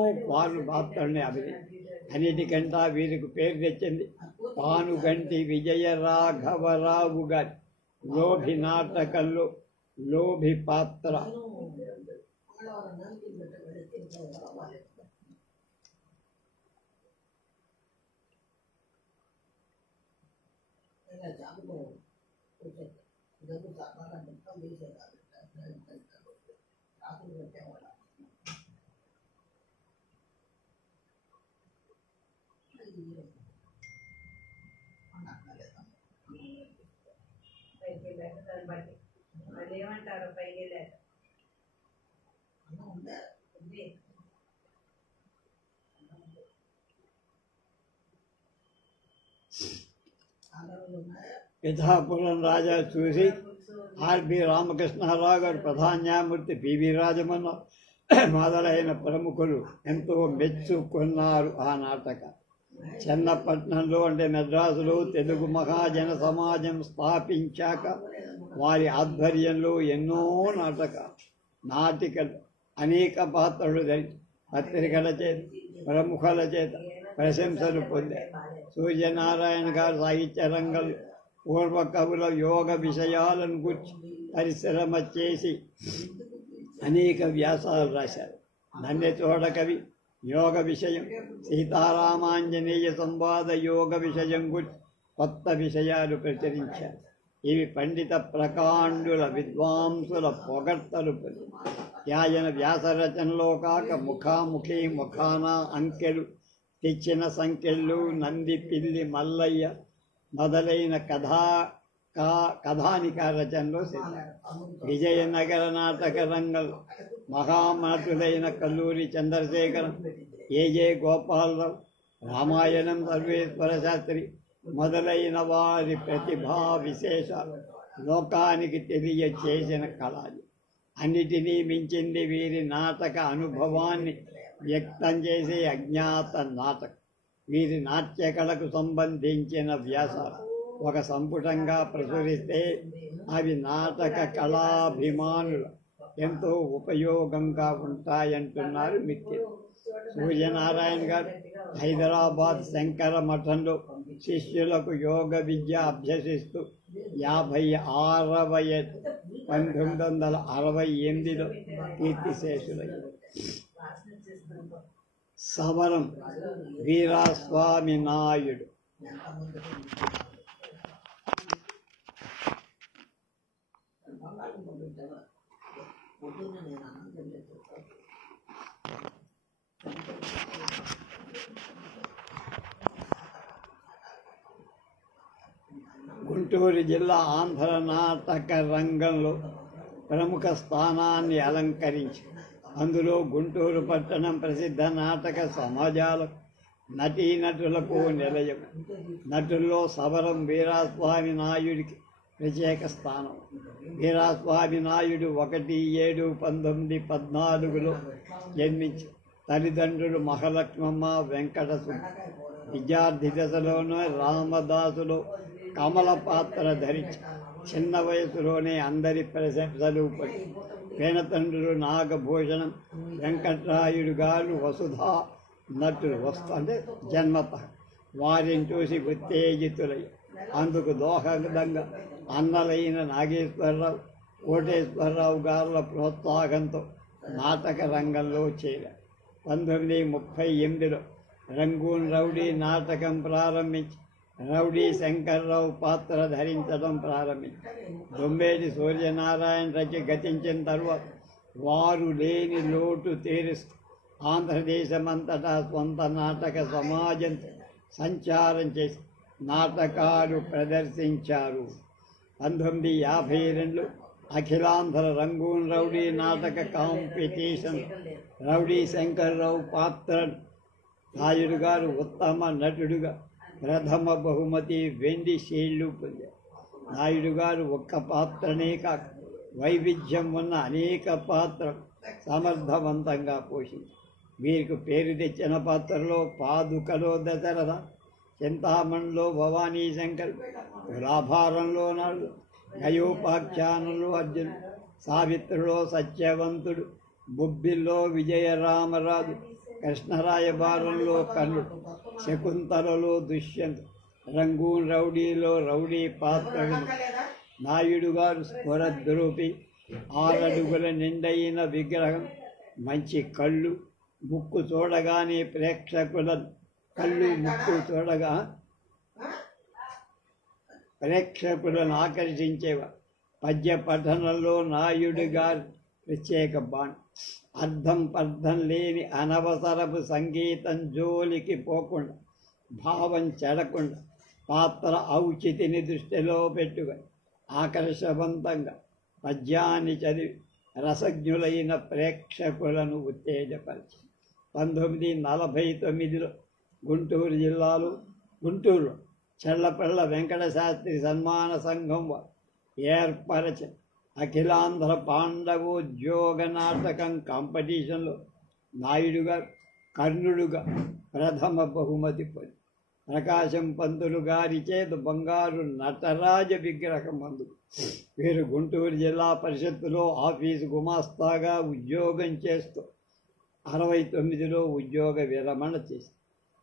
పాత్రల్ని అభినయించారు. అన్నిటికంటా వీరికి పేరు తెచ్చింది పానుగంటి విజయరాఘవరావు గారి లోభి నాటకంలో లోభి పాత్ర. ఏమంటారు పైకి లేక పిఠాపురం రాజా చూసి ఆర్బి రామకృష్ణారావు గారు, ప్రధాన న్యాయమూర్తి పివి రాజమన్న మొదలైన ప్రముఖులు ఎంతో మెచ్చుకున్నారు ఆ నాటక. చెన్నపట్నంలో అంటే మెడ్రాసులో తెలుగు మహాజన సమాజం స్థాపించాక వారి ఆధ్వర్యంలో ఎన్నో నాటికలు అనేక పాత్రలు ధరించి పత్రికల చేత ప్రముఖుల చేత ప్రశంసలు పొందారు. సూర్యనారాయణ గారు సాహిత్య రంగంలో పూర్వ కవుల యోగ విషయాలను గురించి పరిశ్రమ చేసి అనేక వ్యాసాలు రాశారు. ధన్యచోడ కవి యోగ విషయం, సీతారామాంజనేయ సంవాద యోగ విషయం గురించి కొత్త విషయాలు ప్రచురించారు. ఇవి పండిత ప్రకాండుల విద్వాంసుల పొగడ్తలు పొంది యాయన వ్యాసరచనలో కాక ముఖాముఖి, ముఖాన అంకెలు, తెచ్చిన సంఖ్యలు, నంది పిల్లి మల్లయ్య మొదలైన కథానిక రచనలో సిద్ధారు. విజయనగర నాటక రంగంలో మహామతులైన కల్లూరి చంద్రశేఖరం, ఏజే గోపాలరావు, రామాయణం సర్వేశ్వర శాస్త్రి మొదలైన వారి ప్రతిభా విశేషాలు లోకానికి తెలియచేసిన కళాది. అన్నిటినీ మించింది వీరి నాటక అనుభవాన్ని వ్యక్తం చేసే అజ్ఞాత నాటకం. వీరి నాట్య కళకు సంబంధించిన వ్యాసాలు ఒక సంపుటంగా ప్రచురిస్తే అవి నాటక కళాభిమానులు ఎంతో ఉపయోగంగా ఉంటాయంటున్నారు మిత్రులు. సూర్యనారాయణ గారు హైదరాబాద్ శంకర మఠంలో శిష్యులకు యోగ విద్య అభ్యసిస్తూ 56వ ఏట 1968లో కీర్తిశేషులయ్యారు. సవరం వీరాస్వామి నాయుడు గుంటూరు జిల్లా ఆంధ్ర నాటక రంగంలో ప్రముఖ స్థానాన్ని అలంకరించి అందులో గుంటూరు పట్టణం ప్రసిద్ధ నాటక సమాజాలకు నటీనటులకు నిలయం. నటుల్లో సవరం వీరాస్వామి నాయుడికి ప్రత్యేక స్థానం. వీరాస్వామి నాయుడు 1/7/1914లో జన్మించి తల్లిదండ్రులు మహాలక్ష్మమ్మ, వెంకటసుబ్బ. విద్యార్థి దశలోనే రామదాసులో కమల పాత్ర ధరించి చిన్న వయసులోనే అందరి ప్రశంసలు పడి పేనతండ్రులు నాగభూషణం, వెంకట్రాయుడు గారు వసుధా నటులు అంటే జన్మత వారిని చూసి ఉత్తేజితులై అందుకు దోహదంగా అన్నలైన నాగేశ్వరరావు, కోటేశ్వరరావు గారుల ప్రోత్సాహంతో నాటక రంగంలో చేరారు. 1938లో రంగూన్ రౌడీ నాటకం ప్రారంభించి రౌడీ శంకర్రావు పాత్ర ధరించడం ప్రారంభించారు. దొమ్మేటి సూర్యనారాయణ రచి గతించిన తరువాత వారు లేని లోటు తీరుస్తూ ఆంధ్రదేశమంతటా స్వంత నాటక సమాజం సంచారం చేసి నాటకాలు ప్రదర్శించారు. 1952లో అఖిలాంధ్ర రంగూన్ రౌడీ నాటక కాంపిటీషన్ రౌడీ శంకర్రావు పాత్రను నాయుడు గారు ఉత్తమ నటుడుగా ప్రథమ బహుమతి వెండి షీల్డ్ పొందారు. నాయుడు గారు ఒక్క పాత్రనే కాక వైవిధ్యం ఉన్న అనేక పాత్రలు సమర్థవంతంగా పోషించారు. వీరికి పేరు తెచ్చిన పాత్రలో పాదుకలో దశరథ, చింతామణిలో భవానీ శంకర్, లాభారంలో నాడు, గయోపాఖ్యానంలో అర్జునుడు, సావిత్రిలో సత్యవంతుడు, బొబ్బిల్లో విజయరామరాజు, కృష్ణరాయబారంలో కర్ణుడు, శకుంతలలో దుష్యంతు, రంగూన్ రౌడీలో రౌడీ పాత్రలు. నాయుడు గారు స్ఫురద్రూపి, 6 అడుగుల నిండైన విగ్రహం, మంచి కళ్ళు, ముక్కు చూడగానే ప్రేక్షకులను ఆకర్షించేవారు. పద్య పఠనంలో నాయుడు గారు ప్రత్యేక బాణ్. అర్థం పర్థం లేని అనవసరపు సంగీతం జోలికి పోకుండా, భావం చెడకుండా, పాత్ర ఔచితిని దృష్టిలో పెట్టుకొని ఆకర్షవంతంగా పద్యాన్ని చదివి రసజ్ఞులైన ప్రేక్షకులను ఉత్తేజపరిచి 1949లో గుంటూరు జిల్లాలో గుంటూరులో చెళ్లపల్ల వెంకట శాస్త్రి సన్మాన సంఘం వారు ఏర్పరచిన అఖిలాంధ్ర పాండవోద్యోగ నాటకం కాంపిటీషన్లో నాయుడు గారు కర్ణుడుగా ప్రథమ బహుమతి పొంది ప్రకాశం పంతులు గారి చేత బంగారు నటరాజ విగ్రహం అందుకు. వీరు గుంటూరు జిల్లా పరిషత్తులో ఆఫీసు గుమాస్తాగా ఉద్యోగం చేస్తూ 69లో ఉద్యోగ విరమణ చేసి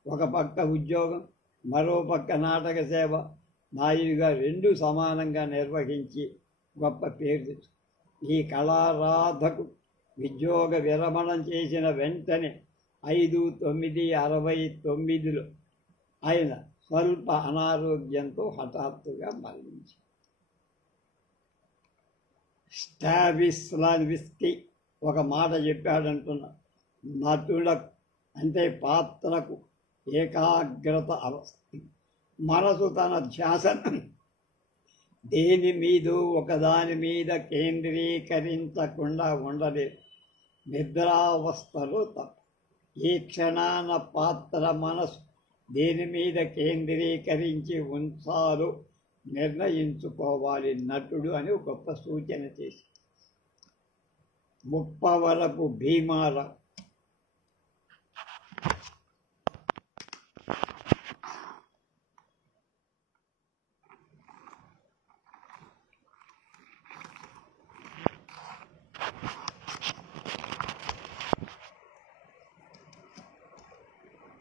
ఒక పక్క ఉద్యోగం, మరో పక్క నాటక సేవ నాయుడుగా 2 సమానంగా నిర్వహించి గొప్ప పేరు తెచ్చు. ఈ కళారాధకు ఉద్యోగ విరమణం చేసిన వెంటనే 5/9/69లో ఆయన స్వల్ప అనారోగ్యంతో హఠాత్తుగా మరణించారు. స్టావిస్లావిస్కీ ఒక మాట చెప్పాడంటున్నా, నటులకు అంటే పాత్రకు ఏకాగ్రత అవసరం. మనసు తన ధ్యాస దేని మీద ఒకదాని మీద కేంద్రీకరించకుండా ఉండలేదు. నిద్రావస్థలో తప్ప ఈ క్షణాన పాత్ర మనసు దేని మీద కేంద్రీకరించి ఉంచాలో నిర్ణయించుకోవాలి నటుడు అని గొప్ప సూచన చేసి ముప్పవరపు భీమారావు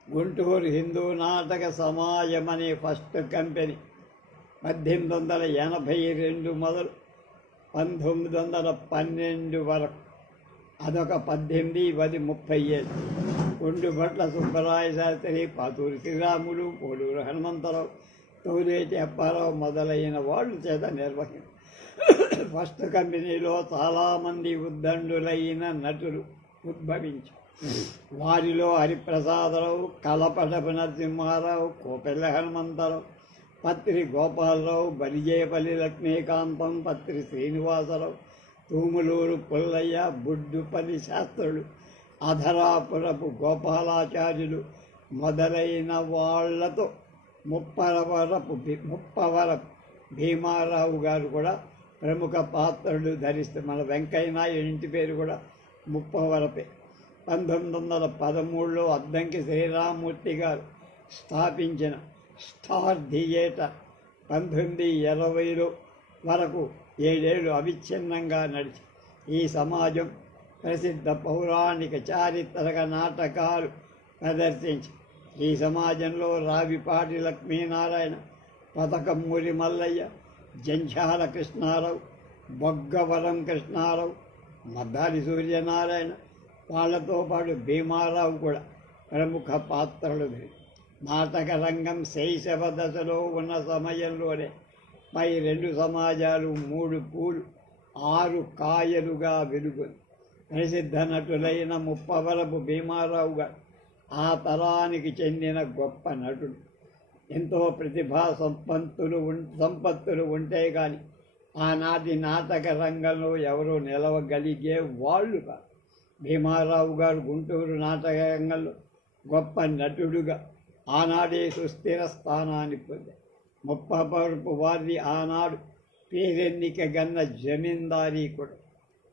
గుంటూరు హిందూ నాటక సమాజం అనే ఫస్ట్ కంపెనీ 1882 మొదలు 1912 వరకు, అదొక 18, 37. కొండుభట్ల సుబ్బరాయ శాస్త్రి, పాతూరి శ్రీరాములు, పోడూరు హనుమంతరావు, తౌలేటి అప్పారావు మొదలైన వాళ్ళు చేత నిర్వహించారు. ఫస్ట్ కంపెనీలో చాలామంది ఉద్దండులైన నటులు ఉద్భవించారు. వారిలో హరిప్రసాదరావు, కలపటపు నరసింహారావు, కోపెల్ల హనుమంతరావు, పత్రి గోపాలరావు, బలిజేపల్లి లక్ష్మీకాంతం, పత్రి శ్రీనివాసరావు, తూములూరు పుల్లయ్య, బుడ్డుపల్లి శాస్త్రులు, అధరాపురపు గోపాలాచార్యులు మొదలైన వాళ్లతో ముప్పవరపు భీమారావు గారు కూడా ప్రముఖ పాత్రలు ధరిస్తే మన వెంకయ్య నాయుడు ఇంటి పేరు కూడా ముప్పవరపే. 1913లో అద్దంకి శ్రీరామూర్తి గారు స్థాపించిన స్టార్ థియేటర్ 1920లో వరకు 7 ఏళ్ళు అవిచ్ఛిన్నంగా నడిచి ఈ సమాజం ప్రసిద్ధ పౌరాణిక చారిత్రక నాటకాలు ప్రదర్శించి ఈ సమాజంలో రావిపాటి లక్ష్మీనారాయణ, పథకంమూరి మల్లయ్య, జంఝాల కృష్ణారావు, బొగ్గవరం కృష్ణారావు, మద్దాలి సూర్యనారాయణ, వాళ్ళతో పాటు భీమారావు కూడా ప్రముఖ పాత్రలు. నాటక రంగం శైశవ దశలో ఉన్న సమయంలోనే పై 2 సమాజాలు 3 పూలు 6 కాయలుగా వెలుగొని ప్రసిద్ధ నటులైన ముప్పవరపు భీమారావు గారు ఆ తరానికి చెందిన గొప్ప నటుడు. ఎంతో ప్రతిభా సంపత్తులు ఉంటే కానీ ఆనాటి నాటక రంగంలో ఎవరో నిలవగలిగే వాళ్ళు కాదు. భీమారావు గారు గుంటూరు నాటక రంగంలో గొప్ప నటుడుగా ఆనాడే సుస్థిర స్థానాన్ని పొందారు. ముప్పవరపు వారిది ఆనాడు పేరెన్నిక గన్న జమీందారీ కూడా.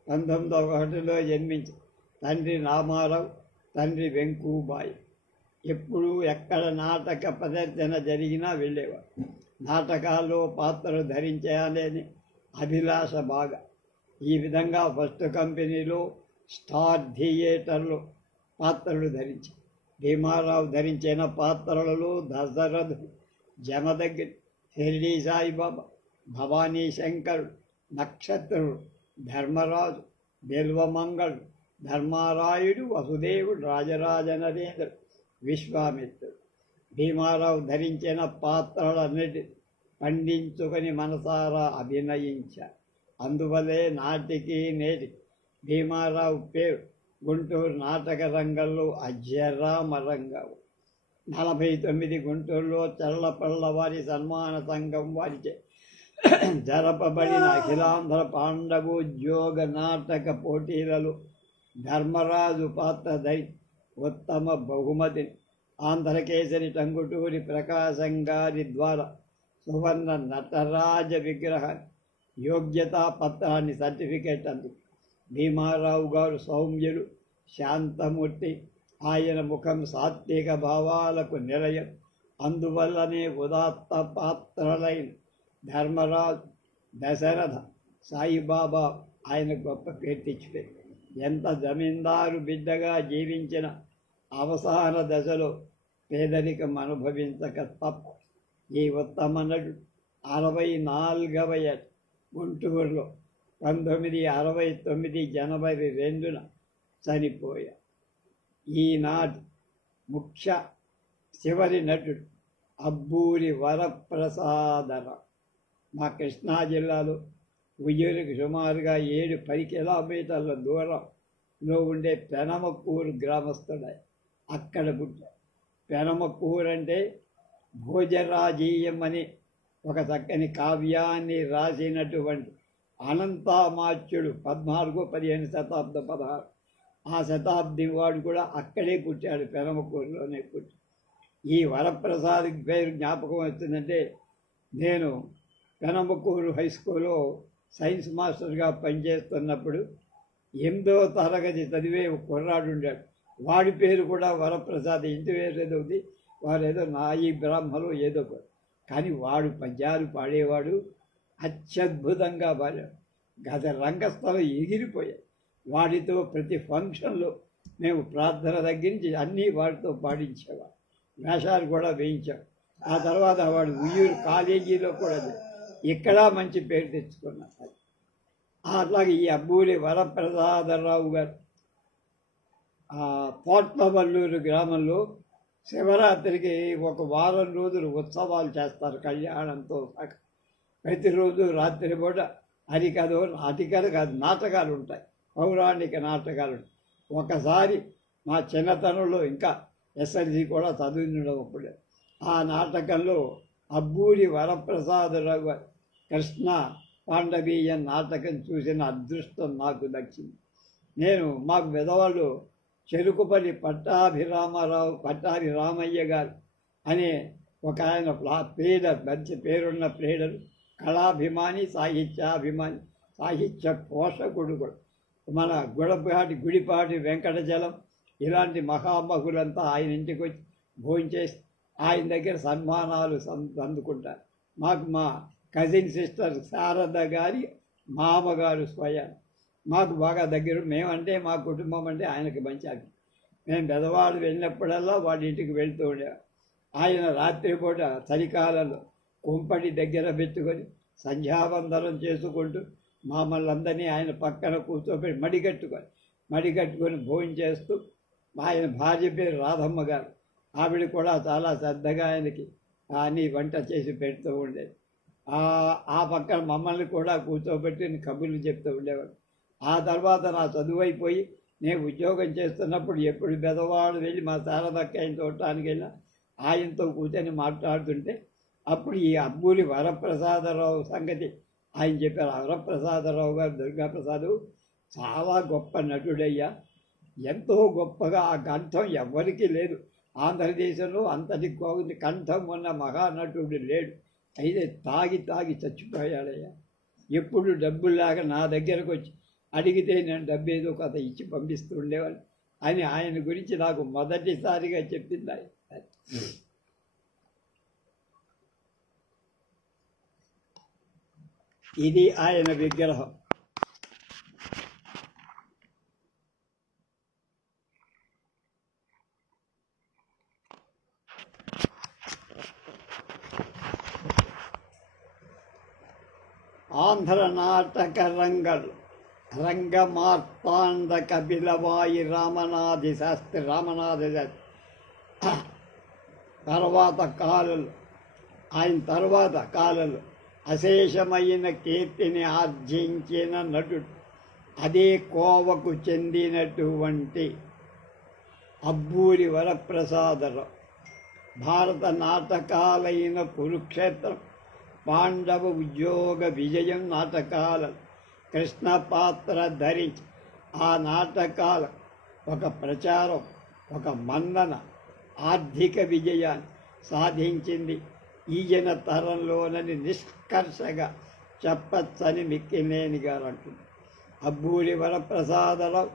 1901లో జన్మించి తండ్రి రామారావు, తండ్రి వెంకుబాయి. ఎప్పుడూ ఎక్కడ నాటక ప్రదర్శన జరిగినా వెళ్ళేవారు. నాటకాల్లో పాత్రలు ధరించాలని అభిలాష బాగా. ఈ విధంగా ఫస్ట్ కంపెనీలో స్టార్ థియేటర్లో పాత్రలు ధరించారు. భీమారావు ధరించిన పాత్రలలో దశరథుడు, జమదగ్ని, షిరిడి సాయిబాబా, భవానీ శంకరుడు, నక్షత్రుడు, ధర్మరాజు, బిల్వమంగళుడు, ధర్మారాయుడు, వసుదేవుడు, రాజరాజ నరేంద్రుడు, విశ్వామిత్రుడు. భీమారావు ధరించిన పాత్రలన్నిటి పండించుకొని మనసారా అభినయించారు. అందువల్లే నాటికి నేటి భీమారావు పేరు గుంటూరు నాటక రంగంలో అజరామరంగా. 49 గుంటూరులో చల్లపల్ల వారి సన్మాన సంఘం వారిచే జరపబడిన అఖిలాంధ్ర పాండవోద్యోగ నాటక పోటీలలో ధర్మరాజు పాత్ర ధరి ఉత్తమ బహుమతిని ఆంధ్రకేసరి టంగుటూరి ప్రకాశం గారి ద్వారా సువర్ణ నటరాజ విగ్రహాన్ని యోగ్యతా పత్రాన్ని సర్టిఫికేట్ అందుకు. భీమారావు గారు సౌమ్యులు, శాంతమూర్తి. ఆయన ముఖం సాత్విక భావాలకు నిలయం. అందువల్లనే ఉదాత్త పాత్రలైన ధర్మరాజు, దశరథ, సాయిబాబా ఆయన గొప్ప పేరు తెచ్చిపోయి. ఎంత జమీందారు బిడ్డగా జీవించిన అవసాన దశలో పేదరికం అనుభవించక తప్ప. ఈ ఉత్తమ నటుడు 64వ ఏట గుంటూరులో 1969 జనవరి 2న చనిపోయారు. ఈనాటి ముఖ్య చివరి నటుడు అబ్బూరి వరప్రసాదరావు. మా కృష్ణా జిల్లాలో ఉయ్యూరుకి సుమారుగా 7-10 కిలోమీటర్ల దూరంలో ఉండే పెనమకూరు గ్రామస్తుడు. అక్కడ పుట్టారు. పెనమకూరు అంటే భోజరాజీయం అని ఒక చక్కని కావ్యాన్ని రాసినటువంటి అనంతామాచ్యుడు 14-15 శతాబ్దం 16 ఆ శతాబ్ది వాడు కూడా అక్కడే పుట్టాడు, పెనమకూరులోనే పుట్టాడు. ఈ వరప్రసాద్ పేరు జ్ఞాపకం వస్తుందంటే, నేను పెనమకూరు హై స్కూల్లో సైన్స్ మాస్టర్గా పనిచేస్తున్నప్పుడు 8వ తరగతి చదివే ఒక కుర్రాడు ఉండాడు. వాడి పేరు కూడా వరప్రసాద్. ఇంటి పేరు ఏదో ఉంది, వాడు ఏదో నాయి బ్రాహ్మలు ఏదో కూడా. కానీ వాడు పద్యాలు పాడేవాడు, అత్యద్భుతంగా పాడాడు. గత రంగస్థలం ఎగిరిపోయాయి. వాడితో ప్రతి ఫంక్షన్లో మేము ప్రార్థన తగ్గించి అన్నీ వాడితో పాడించేవాడు. వేషాలు కూడా వేయించాం. ఆ తర్వాత వాడు ఉయ్యూరు కాలేజీలో కూడా ఇక్కడ మంచి పేరు తెచ్చుకున్నారు. అట్లాగే ఈ అబ్బూరి వరప్రసాదరావు గారు పోట్లవల్లూరు గ్రామంలో శివరాత్రికి ఒక వారం రోజులు ఉత్సవాలు చేస్తారు కళ్యాణంతో సహా. ప్రతిరోజు రాత్రి పూట హరికథ, నాటికలు కాదు, నాటకాలు ఉంటాయి, పౌరాణిక నాటకాలు. ఒకసారి మా చిన్నతనంలో ఇంకా ఎస్ఎల్సి కూడా చదివినప్పుడు అప్పుడే ఆ నాటకంలో అబ్బూరి వరప్రసాదరావు గారు కృష్ణ పాండవీయ నాటకం చూసిన అదృష్టం నాకు దక్కింది. మాకు పెద్దవాళ్ళు చెరుకుపల్లి పట్టాభి రామయ్య గారు అనే ఒక ఆయన ప్లేడర్, మంచి పేరున్న ప్లేడరు, కళాభిమాని, సాహిత్యాభిమాని, సాహిత్య పోషకుడు కూడా. మన గుడిపాటి వెంకటచలం ఇలాంటి మహామహులంతా ఆయన ఇంటికి వచ్చి భోంచేసి ఆయన దగ్గర సన్మానాలు అందుకుంటారు. మాకు మా కజిన్ సిస్టర్ శారద గారి మామగారు స్వయం మాకు బాగా దగ్గర. మేమంటే మా కుటుంబం అంటే ఆయనకి మంచి అభిప్రాయం. మేము పెద్దవాళ్ళు వెళ్ళినప్పుడల్లా వాడి ఇంటికి వెళ్తూ ఉండేవారు. ఆయన రాత్రిపూట చలికాలంలో కుంపటి దగ్గర పెట్టుకొని సంధ్యావందనం చేసుకుంటూ మమ్మల్ని అందరినీ ఆయన పక్కన కూర్చోబెట్టి మడికట్టుకొని భోజనం చేస్తూ ఆయన భార్య పేరు రాధమ్మ గారు. ఆవిడ కూడా చాలా శ్రద్ధగా ఆయనకి అన్నీ వంట చేసి పెడుతూ ఉండేది. ఆ పక్కన మమ్మల్ని కూడా కూర్చోబెట్టి కబుర్లు చెప్తూ ఉండేవాడు. ఆ తర్వాత నా చదువు అయిపోయి నేను ఉద్యోగం చేస్తున్నప్పుడు ఎప్పుడు బెదవాడు వెళ్ళి మా శారదక్క ఆయన చూడటానికి వెళ్ళినా ఆయనతో కూర్చొని మాట్లాడుతుంటే అప్పుడు ఈ అబ్బూరి వరప్రసాదరావు సంగతి ఆయన చెప్పారు. వరప్రసాదరావు గారు దుర్గాప్రసాద్ చాలా గొప్ప నటుడయ్యా, ఎంతో గొప్పగా ఆ కంఠం ఎవరికీ లేదు. ఆంధ్రదేశంలో అంతటి కంఠం ఉన్న మహానటుడు లేడు. అయితే తాగి చచ్చిపోయాడయ్యా. ఎప్పుడు డబ్బుల్లాగా నా దగ్గరకు వచ్చి అడిగితే నేను డబ్బు ఏదో కథ ఇచ్చి పంపిస్తూ ఉండేవాడు అని ఆయన గురించి నాకు మొదటిసారిగా చెప్పింది ఆయన. ఇది ఆయన విగ్రహం. ఆంధ్ర నాటక రంగమార్తాండ కపిలవాయి రామనాథి శాస్త్రి తర్వాత కాలంలో అశేషమైన కీర్తిని ఆర్జించిన నటుడు. అదే కోవకు చెందినటువంటి అబ్బూరి వరప్రసాదరావు. భారత నాటకాలైన కురుక్షేత్రం, పాండవ ఉద్యోగ విజయం నాటకాల కృష్ణ పాత్ర ధరించి ఆ నాటకాల ఒక ప్రచారం, ఒక మన్నన, ఆర్థిక విజయాన్ని సాధించింది ఈయన తరంలోనని నిష్కర్షగా చెప్పచ్చని మిక్కినేని గారు అంటుంది. అబ్బూరి వరప్రసాదరావు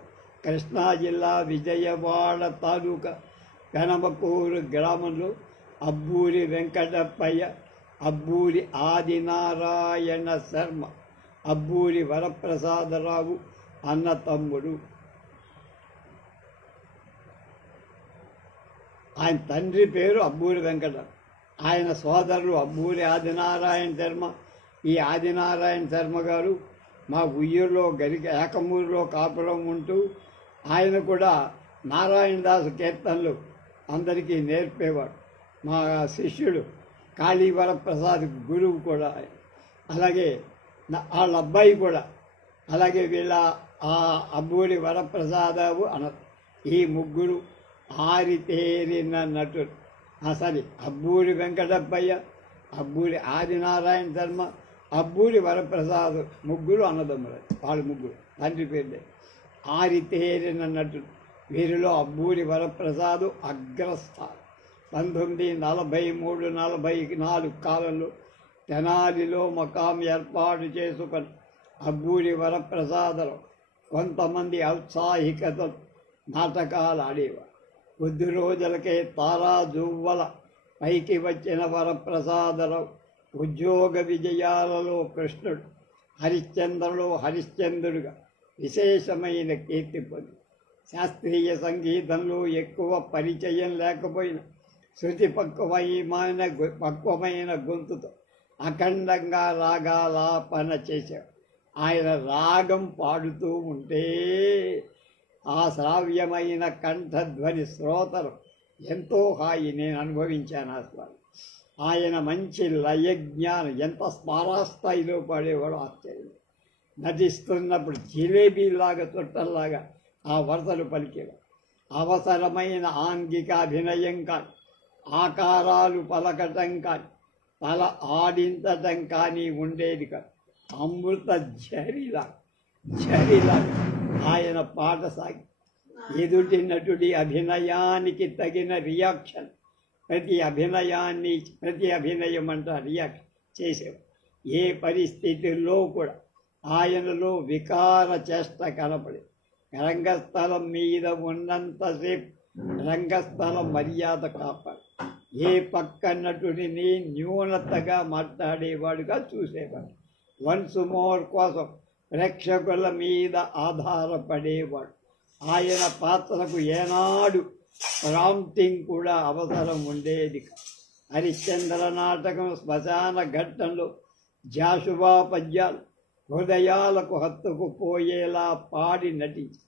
కృష్ణా జిల్లా విజయవాడ తాలూకా పెనమకూరు గ్రామంలో అబ్బూరి వెంకటప్పయ్య, అబ్బూరి ఆదినారాయణ శర్మ, అబ్బూరి వరప్రసాదరావు అన్న తమ్ముడు. ఆయన తండ్రి పేరు అబ్బూరి వెంకట, ఆయన సోదరులు అబ్బూరి ఆదినారాయణ శర్మ. ఈ ఆదినారాయణ శర్మ గారు మా ఉయ్యూరులో ఏకమూరులో కాపురం ఉంటూ ఆయన కూడా నారాయణదాసు కీర్తనలు అందరికీ నేర్పేవాడు. మా శిష్యుడు కాళీవరప్రసాద్ గురువు కూడా. అలాగే వాళ్ళ అబ్బాయి కూడా. అలాగే వీళ్ళ ఆ అబ్బూరి వరప్రసాదరావు ఈ ముగ్గురు ఆరితేరిన నటుడు. సరే, అబ్బూరి వెంకటప్పయ్య, అబ్బూరి ఆదినారాయణ శర్మ, అబ్బూరి వరప్రసాద్ ముగ్గురు అన్నదమ్ములు. వాళ్ళు ముగ్గురు తండ్రి పేరులే. ఆరితేరిన నటుడు. వీరిలో అబ్బూరి వరప్రసాద్ అగ్రస్థానం. 1943-44 కాలంలో తెనాలిలో మకాం ఏర్పాటు చేసుకొని అబ్బూరి వరప్రసాదరావు కొంతమంది ఔత్సాహికత నాటకాలు ఆడేవారు. కొద్ది రోజులకే తారాజువ్వల పైకి వచ్చిన వరప్రసాదరావు ఉద్యోగ విజయాలలో కృష్ణుడు, హరిశ్చంద్రలో హరిశ్చంద్రుడుగా విశేషమైన కీర్తి పొంది శాస్త్రీయ సంగీతంలో ఎక్కువ పరిచయం లేకపోయినా శృతి పక్వమైన గొంతుతో అఖండంగా రాగాలాపన చేశాడు. ఆయన రాగం పాడుతూ ఉంటే ఆ శ్రావ్యమైన కంఠధ్వని శ్రోతలు ఎంతో హాయి నేను అనుభవించాను. అసలు ఆయన మంచి లయజ్ఞానం, ఎంత స్మారాస్థాయిలో పాడేవాడు ఆశ్చర్యం. నటిస్తున్నప్పుడు జిలేబీలాగా చుట్టల్లాగా ఆ వరసలు పలికేవాడు. అవసరమైన ఆంగిక అభినయం కానీ, ఆకారాలు పలకటం కానీ, తల ఆడించటం కానీ ఉండేది కాదు. అమృత ఝరిలాగా ఆయన పాట సాగి ఎదుటి నటుడి అభినయానికి తగిన రియాక్షన్, ప్రతి అభినయం అంట రియాక్షన్ చేసేవాడు. ఏ పరిస్థితుల్లో కూడా ఆయనలో వికార చేష్ట కనపడి రంగస్థలం మీద ఉన్నంతసేపు రంగస్థలం మర్యాద కాపాడు. ఏ పక్క నటుడిని న్యూనతగా మాట్లాడేవాడుగా చూసేవాడు. వన్స్ మోర్ కోసం ప్రేక్షకుల మీద ఆధారపడేవాడు. ఆయన పాత్రకు ఏనాడు ప్రాంప్టింగ్ కూడా అవసరం ఉండేది. హరిశ్చంద్ర నాటకం శ్మశాన ఘట్టంలో జాషువా పద్యాలు, హృదయాలకు హత్తుకుపోయేలా పాడి నటించి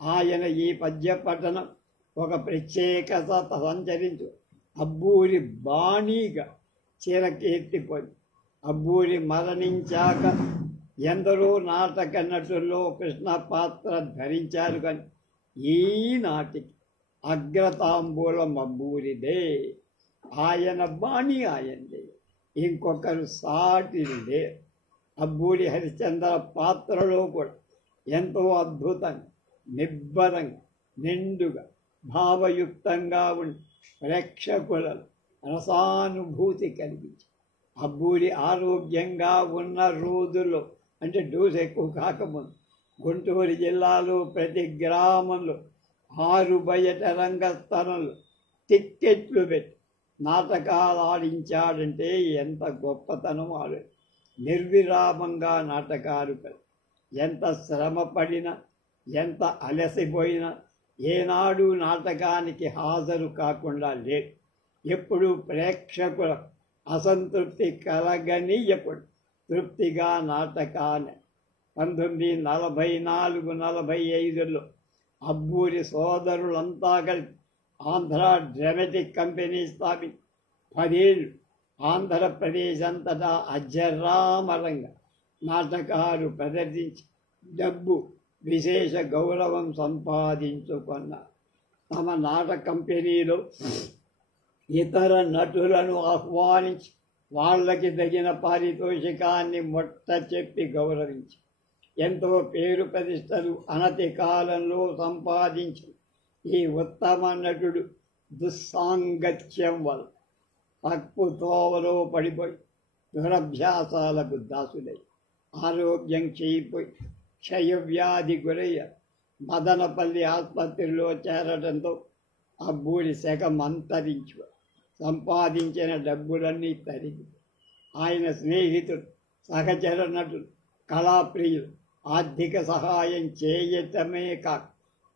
ఆయన ఈ పద్య పఠనం ఒక ప్రత్యేకత సంచరించు అబ్బూరి బాణీగా చిరకీర్తిపోయి అబ్బూరి మరణించాక ఎందరో నాటక నటుల్లో కృష్ణ పాత్ర ధరించారు కానీ ఈనాటికి అగ్రతాంబూలం అబ్బూరిదే. ఆయన బాణి ఆయనదే, ఇంకొకరు సాటి లేరు. అబ్బూరి హరిశ్చంద్ర పాత్రలో కూడా ఎంతో అద్భుతంగా, నిబ్బరంగా, నిండుగా, భావయుక్తంగా ఉండి ప్రేక్షకులను రసానుభూతి కలిగించి అబ్బూరి ఆరోగ్యంగా ఉన్న రోజుల్లో, అంటే డోసు ఎక్కువ కాకముందు, గుంటూరు జిల్లాలో ప్రతి గ్రామంలో 6 బయట రంగస్థలంలో టిక్కెట్లు పెట్టి నాటకాలు ఆడించాడంటే ఎంత గొప్పతనం ఆడు. నిర్విరామంగా నాటకాలు ఎంత శ్రమ పడినా, ఎంత అలసిపోయినా ఏనాడు నాటకానికి హాజరు కాకుండా లేడు. ఎప్పుడు ప్రేక్షకుల అసంతృప్తి కలగనీయకుండా తృప్తిగా నాటకాన్ని 1944-45లో అబ్బూరి సోదరులంతా కలిసి ఆంధ్ర డ్రామాటిక్ కంపెనీ స్థాపించి 10 ఏళ్ళు ఆంధ్రప్రదేశ్ అంతటా అజరామరంగా నాటకాలు ప్రదర్శించి డబ్బు, విశేష గౌరవం సంపాదించుకున్న తమ నాటక కంపెనీలో ఇతర నటులను ఆహ్వానించి వాళ్ళకి తగిన పారితోషికాన్ని మొట్ట చెప్పి గౌరవించి ఎంతో పేరు ప్రతిష్టలు అనతి కాలంలో సంపాదించి ఈ ఉత్తమ నటుడు దుస్సాంగత్యం వల్ల తప్పు తోవలో పడిపోయి దురభ్యాసాలకు దాసుడై ఆరోగ్యం చేయిపోయి క్షయవ్యాధి గురయ్య మదనపల్లి ఆసుపత్రిలో చేరడంతో అబ్బూరి శకం అంతరించు సంపాదించిన డబ్బులన్నీ తరిగి ఆయన స్నేహితుడు, సహచర నటులు, కళాప్రియులు ఆర్థిక సహాయం చేయటమే కాక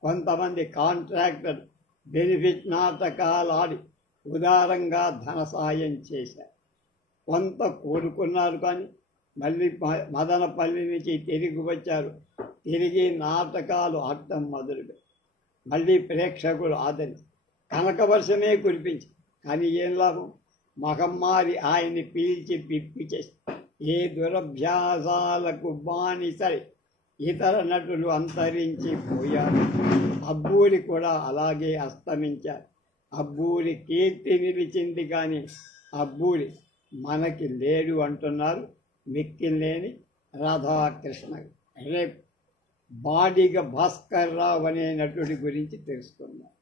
కొంతమంది కాంట్రాక్టర్లు బెనిఫిట్ నాటకాలు ఆడి ఉదారంగా ధన సాయం చేశారు. కొంత కోరుకున్నారు కానీ మళ్ళీ మదనపల్లి నుంచి తిరిగి వచ్చారు. తిరిగి నాటకాలు ఆడటం మొదలుగా మళ్ళీ ప్రేక్షకులు ఆదరించి కనకవర్షమే కురిపించి, కానీ ఏం లాభం? మహమ్మారి ఆయన్ని పీల్చి పిప్పి చేసి ఏ దురభ్యాసాలకు బానిసై ఇతర నటులు అంతరించి పోయారు. అబ్బూరి కూడా అలాగే అస్తమించారు. అబ్బూరి కీర్తి నిలిచింది కానీ అబ్బూరి మనకి లేడు అంటున్నారు మిక్కిలేని రాధాకృష్ణ. రేపు బాడిగ భాస్కర్ రావు అనే నటుడి గురించి తెలుసుకుందాం.